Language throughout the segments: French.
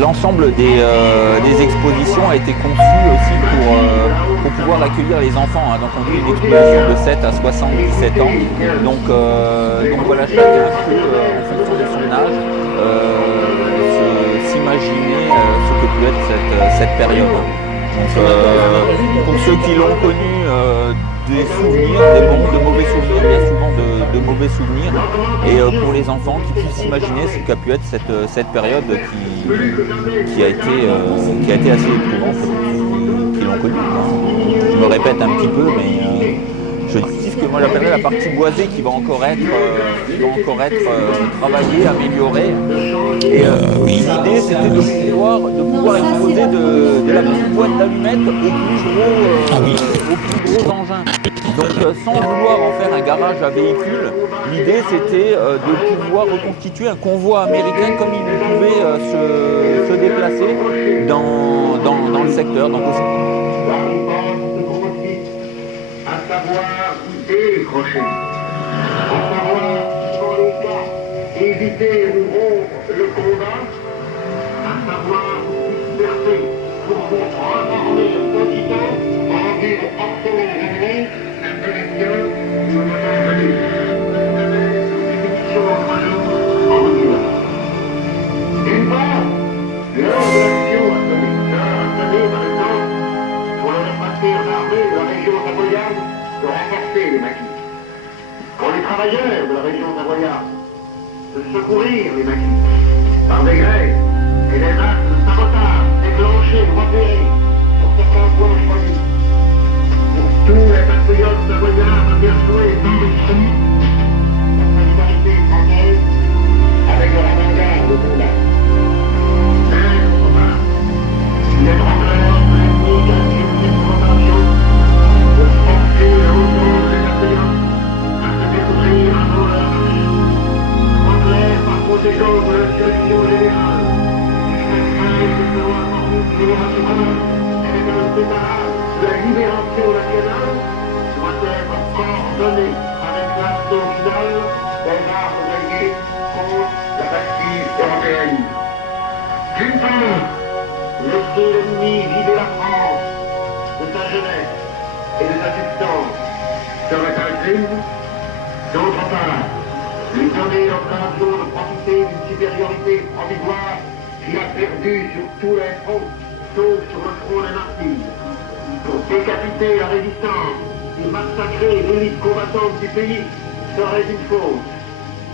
l'ensemble des expositions a été conçu aussi pour pouvoir accueillir les enfants. Hein. Donc on fait une exposition de 7 à 77 ans. Donc voilà, chacun peut, en fonction de son âge, s'imaginer ce que peut être cette période. Donc pour ceux qui l'ont connu, des souvenirs, des bons, de mauvais souvenirs, bien souvent de mauvais souvenirs, et pour les enfants qui puissent imaginer ce qu'a pu être cette période qui a été assez éprouvante pour ceux qui l'ont connu. Je me répète un petit peu, mais je dis ce que moi j'appellerais la partie boisée qui va encore être travaillée, améliorée. Et l'idée c'était de pouvoir exposer de la petite boîte d'allumettes au plus gros engin. Donc sans vouloir en faire un garage à véhicules, l'idée c'était de pouvoir reconstituer un convoi américain comme il pouvait se déplacer dans le secteur. Donc aussi. À savoir décrocher, à savoir, dans les cas, éviter ou rompre le combat, à savoir disperser pour vous reformer aussitôt, en vue de harceler l'ennemi, américain ou le moment venu. Expédition en 3 jours, en retour. D'une part, lors de l'action attendée, par exemple, pour le réfractaire d'armée de la région savoyarde, de renforcer les maquis. Pour les travailleurs de la région savoyarde, de secourir les maquis par des grèves et des actes de sabotage déclenchés ou repérés pour certains points choisis. Pour tous les patriotes savoyards aperçus dans le cri, la solidarité française avec leur avant-garde au combat. Mais, d'autre part, les branleurs de l'ennemi qui a accepté son opération pour forcer le retour des patriotes à se découvrir un jour leur armée. Reclair par conséquent de l'insurrection générale, chaque rêve de se voir formuler rassureur avec un séparage de la libération nationale doit être coordonné avec l'assaut final des armes alliées contre la bâtisse européenne. D'une part, laisser l'ennemi vider la France de sa jeunesse et de sa substance serait un crime. D'autre part, lui donner l'occasion de profiter d'une supériorité provisoire qu'il a perdue sur tous les fronts, sauf sur le front des martyrs, pour décapiter la résistance et massacrer l'élite combattante du pays serait une faute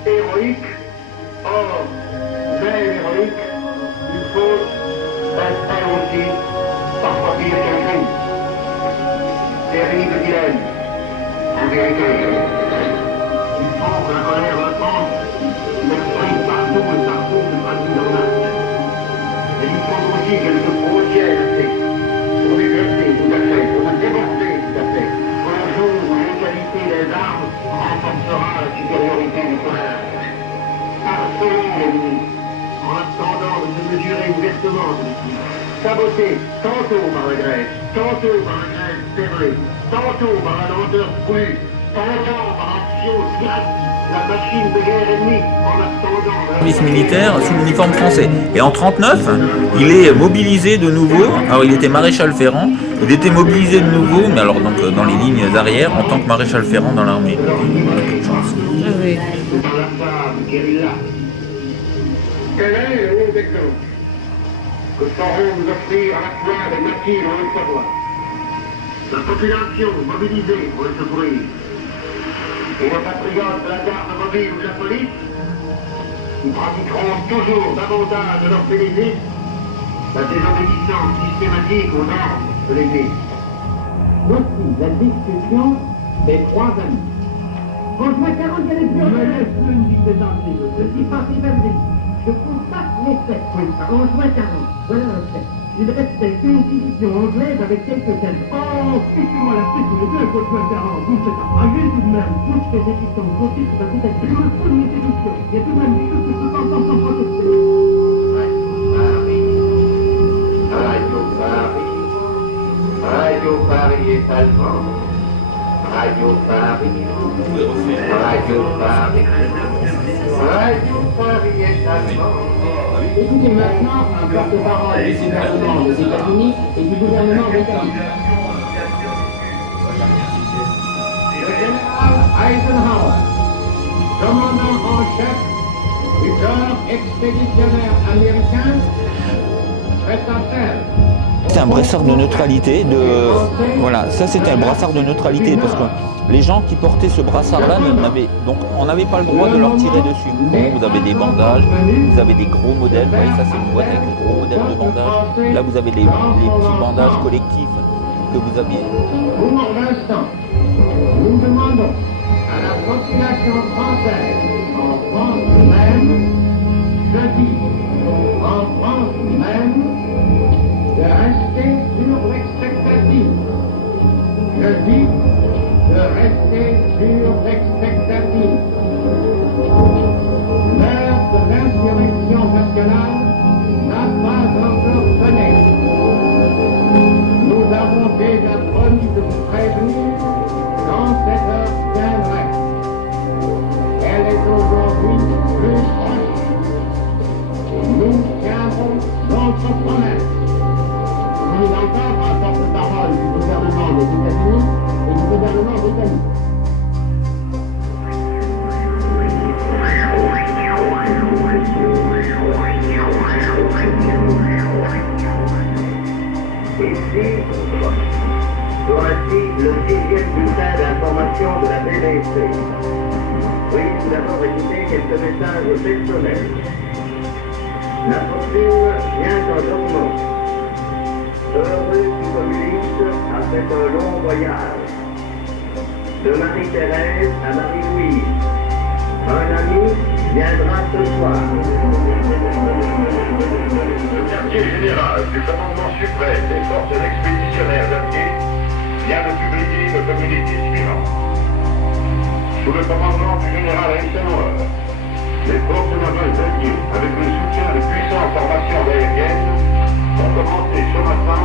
héroïque. Or, même héroïque, une faute est elle aussi parfois pire qu'un crime. Terrible dilemme, en vérité. Il faut que la colère de la France s'exprime partout et partout se traduise en actes. Et il faut aussi qu'elle se protienne assez, pour déclasser tout à fait, pour se déborder tout à fait, un jour où l'égalité des armes renforcera la supériorité du courage. Harceler l'ennemi, en attendant de se mesurer ouvertement celui-ci, saboter tantôt par la grève, tantôt par la grève serrée, tantôt par la lenteur crue, tantôt par l'action directe, la machine de guerre ennemie, en attendant la Service militaire sous l'uniforme français. Et en 1939, il est mobilisé de nouveau. Alors il était maréchal ferrant. Il était mobilisé de nouveau, mais alors donc dans les lignes arrières en tant que maréchal ferrant dans l'armée. Ah oui. par la femme guérilla. Quel est le haut exemple que sauront nous offrir à la fois les maquis dans le savoir? La population mobilisée pour le secourir. Et les patriotes de la garde mobile ou de la police, qui pratiqueront toujours davantage de leur félicisme la désobéissance systématique aux normes de l'Église. Voici la discussion des 3 amis. Franchement, 40 années plus me laisse une vie de danger. Je suis passé fabrique. Je constate les faits. Oui, en juin 40. Voilà un fait. Il restait une division anglaise avec quelques Celtes. Oh, fixez-moi la suite, les deux, faut juin 40. Vous faites appager tout de même. Toutes ces éditions grossières, c'est peut-être plus le fond de mes éditions. Il y a tout de même des choses que je peux pas entendre sans protester. Radio Paris. Radio Paris est allemand. Radio Paris. Radio Paris. Radio Paris est allemand. Écoutez maintenant un porte-parole du gouvernement des États-Unis et du gouvernement britannique. Le général Eisenhower, commandant en chef du corps expéditionnaire américain, présentait. C'est un brassard de neutralité. Voilà, ça c'était un brassard de neutralité parce que les gens qui portaient ce brassard-là, on n'avait pas le droit de leur tirer dessus. Donc, vous avez des bandages, vous avez des gros modèles. Vous voyez, ça c'est une boîte avec un gros modèle de bandage. Là, vous avez les petits bandages collectifs que vous aviez. Pour l'instant, nous demandons à la population française, en France même, je dis, en France même, de rester sur l'expectative. Je dis de rester sur l'expectative. L'heure de l'insurrection nationale n'a pas encore sonné. Nous avons déjà promis de vous prévenir quand cette heure viendrait. Elle est aujourd'hui plus proche. Nous tiendrons notre promesse. Nous encore un porte-parole du gouvernement des États-Unis et du gouvernement britannique. Ici, voici le 6e bulletin d'information de la BBC. Oui, nous avons écouté quelques messages personnels. La fortune vient en dormant. Heureux qui communiste après un long voyage. De Marie-Thérèse à Marie-Louise. Un ami viendra ce soir. Le quartier général du commandement suprême des forces expéditionnaires alliées vient de publier le communiqué suivant. Sous le commandement du général Eisenhower, les forces navales alliées, avec le soutien de puissantes formations aériennes, ont commencé ce matin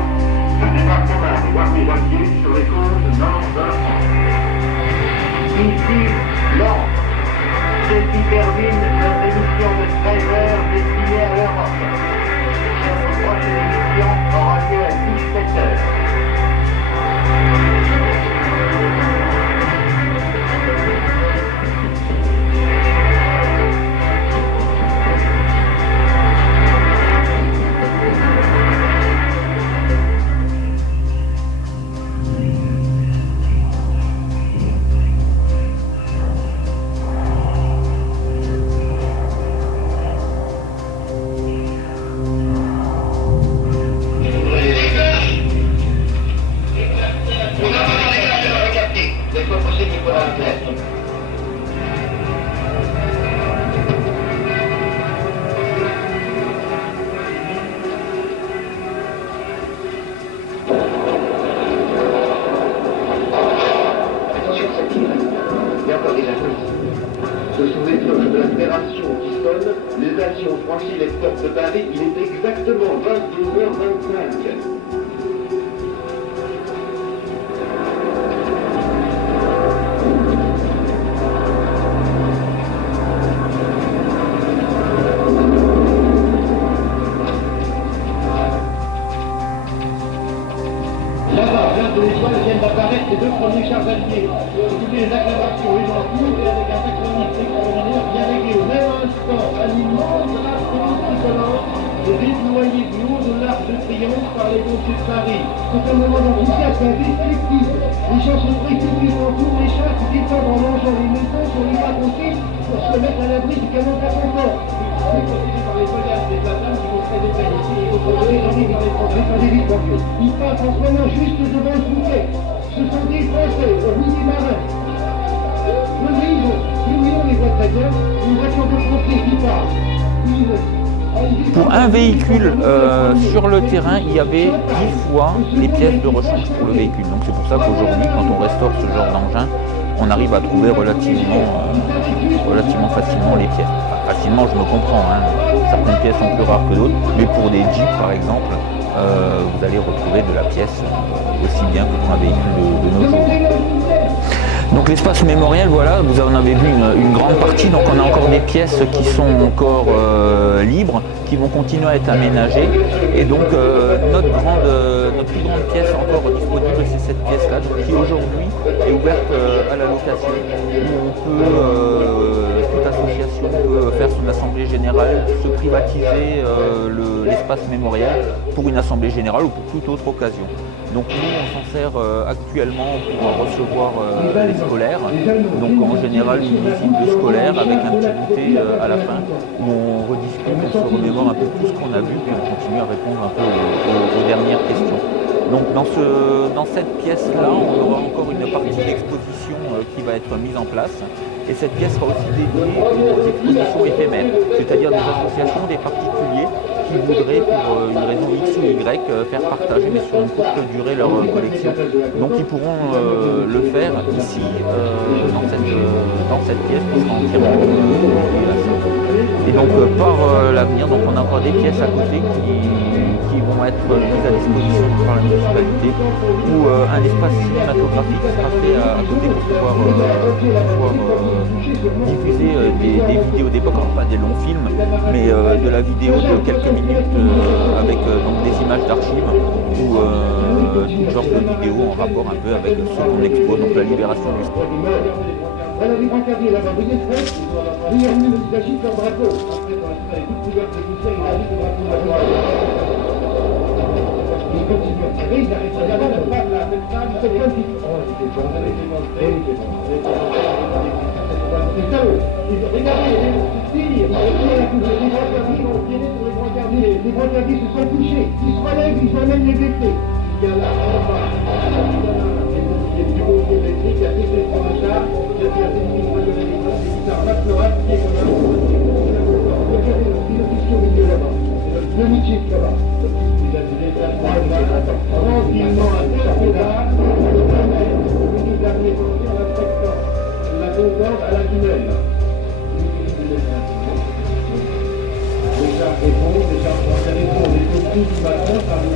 le débarquement des armées alliées sur les côtes nord de la France. Ici, Londres. Ceci termine notre émission de 13 heures destinée à l'Europe. Notre prochaine émission aura lieu à 17 heures. Ce sont les cloches de la Fédération qui sonnent. Les avions ont franchi les portes de Paris. Il est exactement 22h25. Là-bas, vers de l'étoile, viennent d'apparaître les deux premiers chars alliés. Toutes les acclamations, les gens courent et avec un saxophoniste extraordinaire vient régler au même instant un immense drapeau tricolore et déployé du haut de l'Arc de Triomphe par les pompiers de Paris. C'est un moment d'enthousiasme indescriptible. Les gens se précipitent autour, les chars qui descendent en longeant les maisons sur les pas possibles pour se mettre à l'abri du canon d'ascenseur. C'est protégé par les bagages des platanes qui vont très détaillés. Ils passent en ce moment juste devant le bouquet. Ce sont des Français, oui des marins. Nous on les voit très bien. Une voiture de pompiers qui passe. Pour un véhicule sur le terrain, il y avait 10 fois les pièces de rechange pour le véhicule. Donc c'est pour ça qu'aujourd'hui, quand on restaure ce genre d'engin, on arrive à trouver relativement facilement les pièces. Enfin, facilement, je me comprends, hein. Certaines pièces sont plus rares que d'autres, mais pour des Jeeps par exemple, vous allez retrouver de la pièce aussi bien que pour un véhicule de nos jours. Donc l'espace mémoriel, voilà, vous en avez vu une grande partie, donc on a encore des pièces qui sont encore libres, qui vont continuer à être aménagées. Et donc notre plus grande pièce encore disponible, c'est cette pièce-là, qui aujourd'hui est ouverte à la location, où on peut, toute association peut faire son assemblée générale, se privatiser l'espace mémoriel pour une assemblée générale ou pour toute autre occasion. Donc nous, on s'en sert actuellement pour recevoir les scolaires. Donc en général, une visite de scolaire avec un petit goûter à la fin où on rediscute, on se remémore un peu tout ce qu'on a vu puis on continue à répondre un peu aux dernières questions. Donc dans cette pièce-là, on aura encore une partie d'exposition qui va être mise en place. Et cette pièce sera aussi dédiée aux expositions éphémères, c'est-à-dire des associations, des particuliers qui voudraient, pour une raison X ou Y, faire partager, mais sur une courte durée, leur collection. Donc ils pourront le faire ici, dans cette pièce qui sera entièrement dédiée à ça. Et donc par l'avenir, donc on a encore des pièces à côté qui vont être mises à disposition par la municipalité, où un espace cinématographique sera fait à côté pour pouvoir diffuser des vidéos d'époque, alors pas des longs films, mais de la vidéo de quelques minutes avec donc des images d'archives ou tout genre de vidéos en rapport un peu avec ce qu'on expose, donc la libération du sport. Voilà les brancardiers là-bas, vous êtes prêts? Oui, ils agitent leur drapeau. Après, quand la salle est toute couverte de poussière, ils agitent le drapeau national. Ils continuent à tirer, ils arrivent à la table, là, cette table, c'est plein de titres. Oh, c'est bon, on avait démontré, c'est bon. C'est ça, regardez, les brancardiers vont tirer sur les brancardiers. Les brancardiers se sont couchés, ils se relèvent, ils emmènent les blessés. Il y a là, en bas, il y a du bureau électrique, il y a des étrangers, il y a des ministres de l'église, des guitares pastorales, qui est comme un regardez le petit officier au milieu là-bas, c'est notre demi-chief là-bas. Il a des déplacements, tranquillement à terre, là, le ministre de l'armée volontaire, l'inspecteur, la concorde à la tunnel. Déjà répond, déjà répond, les costumes du matin, ça nous